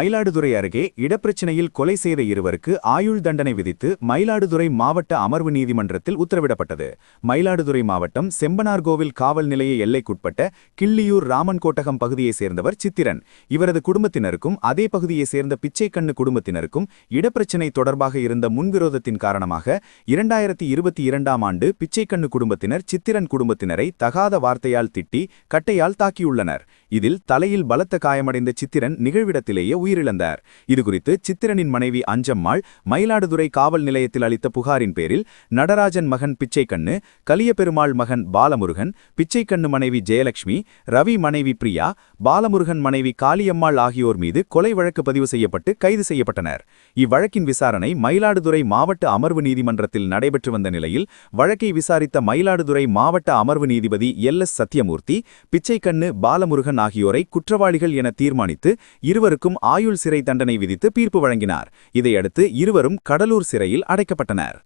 மயிலாடுதுறை அருகே இடப்பிரச்சினையில் கொலை செய்த இருவருக்கு ஆயுள் தண்டனை விதித்து மயிலாடுதுறை மாவட்ட அமர்வு நீதிமன்றத்தில் உத்தரவிடப்பட்டது. மயிலாடுதுறை மாவட்டம் செம்பனார்கோவில் காவல் நிலைய எல்லைக்குட்பட்ட கிள்ளியூர் ராமன் கோட்டகம் பகுதியைச் சேர்ந்தவர் சித்திரன். இவரது குடும்பத்தினருக்கும் அதே பகுதியைச் சேர்ந்த பிச்சைக்கண்ணு குடும்பத்தினருக்கும் இடப்பிரச்சினை தொடர்பாக இருந்த முன்விரோதத்தின் காரணமாக 2022ஆம் ஆண்டு பிச்சைக்கண்ணு குடும்பத்தினர் சித்திரன் குடும்பத்தினரை தகாத வார்த்தையால் திட்டி கட்டையால் தாக்கியுள்ளனர். இதில் தலையில் பலத்த காயமடைந்த சித்திரன் நிகழ்விடத்திலேயே உயிரிழந்தார். இதுகுறித்து சித்திரனின் மனைவி அஞ்சம்மாள் மயிலாடுதுறை காவல் நிலையத்தில் அளித்த புகாரின் பேரில் நடராஜன் மகன் பிச்சைக்கண்ணு, கலியபெருமாள் மகன் பாலமுருகன், பிச்சைக்கண்ணு மனைவி ஜெயலட்சுமி, ரவி மனைவி பிரியா, பாலமுருகன் மனைவி காளியம்மாள் ஆகியோர் மீது கொலை வழக்கு பதிவு செய்யப்பட்டு கைது செய்யப்பட்டனர். இவ்வழக்கின் விசாரணை மயிலாடுதுறை மாவட்ட அமர்வு நீதிமன்றத்தில் நடைபெற்று வந்த நிலையில் வழக்கை விசாரித்த மயிலாடுதுறை மாவட்ட அமர்வு நீதிபதி எல்.எஸ். சத்தியமூர்த்தி பிச்சைக்கண்ணு, பாலமுருகன் ஆகியோரை குற்றவாளிகள் என தீர்மானித்து இருவருக்கும் ஆயுள் சிறை தண்டனை விதித்து தீர்ப்பு வழங்கினார். இதையடுத்து இருவரும் கடலூர் சிறையில் அடைக்கப்பட்டனர்.